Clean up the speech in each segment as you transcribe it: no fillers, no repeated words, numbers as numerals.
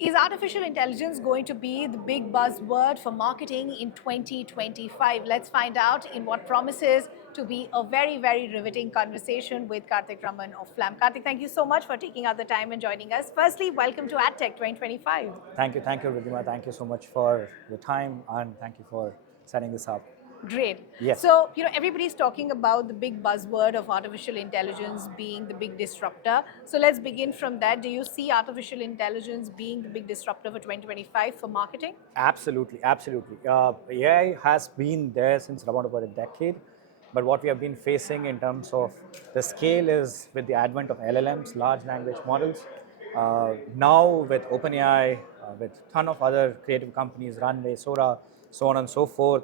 Is artificial intelligence going to be the big buzzword for marketing in 2025? Let's find out in what promises to be a very, very riveting conversation with Karthik Raman of FLAM. Karthik, thank you so much for taking out the time and joining us. Firstly, welcome to AdTech 2025. Thank you, Ridhima. Thank you so much for your time and thank you for setting this up. Great. Yes, So, everybody's talking about the big buzzword of artificial intelligence being the big disruptor. So, let's begin from that. Do you see artificial intelligence being the big disruptor for 2025 for marketing? absolutely, absolutely. AI has been there since around about a decade, but what we have been facing in terms of the scale is with the advent of LLMs, large language models. Now with OpenAI, with ton of other creative companies, Runway, Sora, so on and so forth,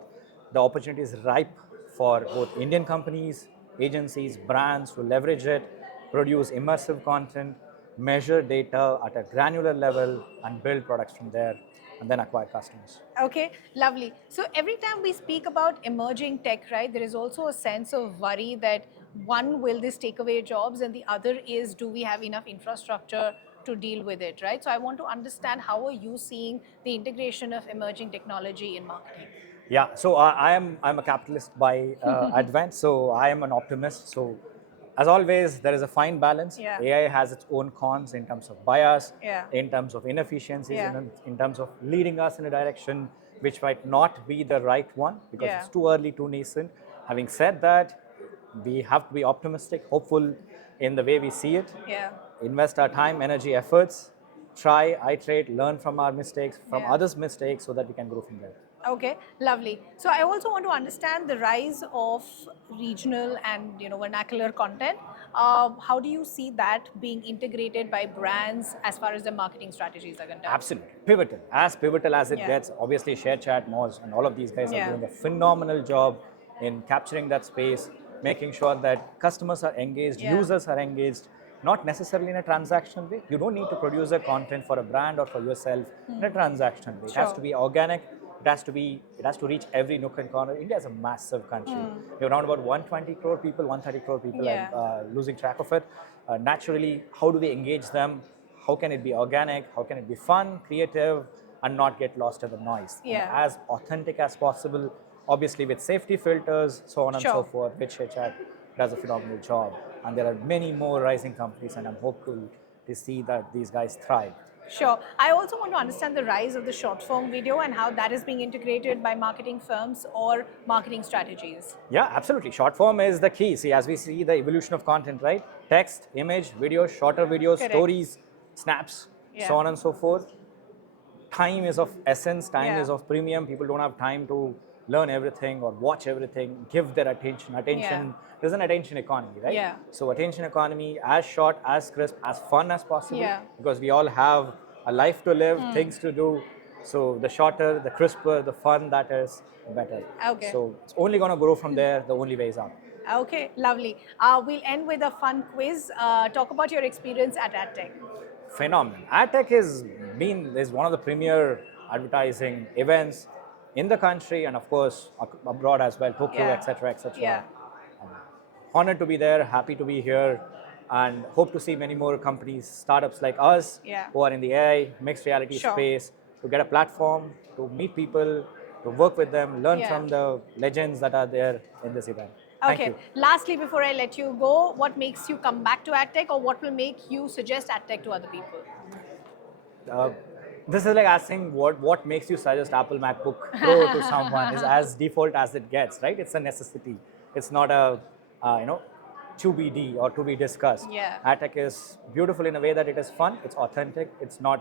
the opportunity is ripe for both Indian companies, agencies, brands to leverage it, produce immersive content, measure data at a granular level, and build products from there, and then acquire customers. Okay, lovely. So every time we speak about emerging tech, right, there is also a sense of worry that one, will this take away jobs, and the other is, do we have enough infrastructure to deal with it, right? So I want to understand, how are you seeing the integration of emerging technology in marketing? Yeah, so I'm a capitalist by advent, so I am an optimist. So as always, there is a fine balance. Yeah. AI has its own cons in terms of bias, Yeah. in terms of inefficiencies, Yeah. in terms of leading us in a direction which might not be the right one because Yeah. it's too early, too nascent. Having said that, we have to be optimistic, hopeful in the way we see it. Yeah. Invest our time, energy, efforts, try, iterate, learn from our mistakes, from Yeah. others' mistakes, so that we can grow from there. Okay, lovely. So I also want to understand the rise of regional and vernacular content. How do you see that being integrated by brands as far as the marketing strategies are concerned? Absolutely. Pivotal as it Yeah. gets. Obviously, ShareChat, Moz, and all of these guys are Yeah. doing a phenomenal job in capturing that space, making sure that customers are engaged, Yeah. users are engaged, not necessarily in a transactional way. You don't need to produce a content for a brand or for yourself in a transactional way. It has Sure. to be organic. It has to reach every nook and corner. India is a massive country. We have around about 120 crore people, 130 crore people. Yeah. I'm losing track of it. Naturally, how do we engage them? How can it be organic? How can it be fun, creative, and not get lost in the noise? And Yeah. as authentic as possible, obviously with safety filters, so on and so Sure. forth, which ShareChat does a phenomenal job. And there are many more rising companies, and I'm hopeful to see that these guys thrive. Sure. I also want to understand the rise of the short form video and how that is being integrated by marketing firms or marketing strategies. Yeah, absolutely. Short form is the key. See, as we see the evolution of content, right? Text, image, video, shorter videos, Correct. stories, snaps, Yeah. so on and so forth. Time is of essence, time Yeah. is of premium. People don't have time to learn everything or watch everything, give their attention. Yeah. There's an attention economy, right? Yeah. So attention economy, as short, as crisp, as fun as possible, Yeah. because we all have a life to live, things to do. So the shorter, the crisper, the fun that is, better. Okay. So it's only going to grow from there. The only way is up. Okay, lovely. We'll end with a fun quiz. Talk about your experience at AdTech. Phenomenal. AdTech is one of the premier advertising events in the country and of course abroad as well, Tokyo, Yeah. etc., etc. Yeah. Honored to be there, happy to be here, and hope to see many more companies, startups like us, Yeah. who are in the AI mixed reality Sure. space, to get a platform, to meet people, to work with them, learn Yeah. from the legends that are there in this event. Thank Okay. you. Lastly, before I let you go, what makes you come back to AdTech, or what will make you suggest AdTech to other people? Uh, this is like asking what makes you suggest Apple MacBook Pro to someone is as default as it gets, right? It's a necessity. It's not a to be D or to be discussed. Yeah. AdTech is beautiful in a way that it is fun, it's authentic, it's not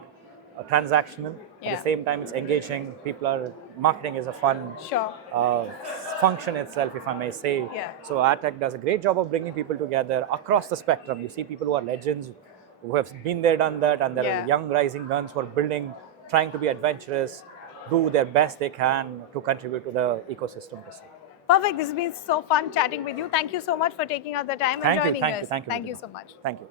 transactional. At Yeah. the same time, it's engaging. Marketing is a fun Sure. function itself, if I may say. Yeah. So AdTech does a great job of bringing people together across the spectrum. You see people who are legends, who have been there, done that, and there Yeah. are young rising guns who are building, trying to be adventurous, do their best they can to contribute to the ecosystem. Perfect. This has been so fun chatting with you. Thank you so much for taking out the time and Thank you, joining thank you, us. thank you. Thank you Ridhima. so much. Thank you.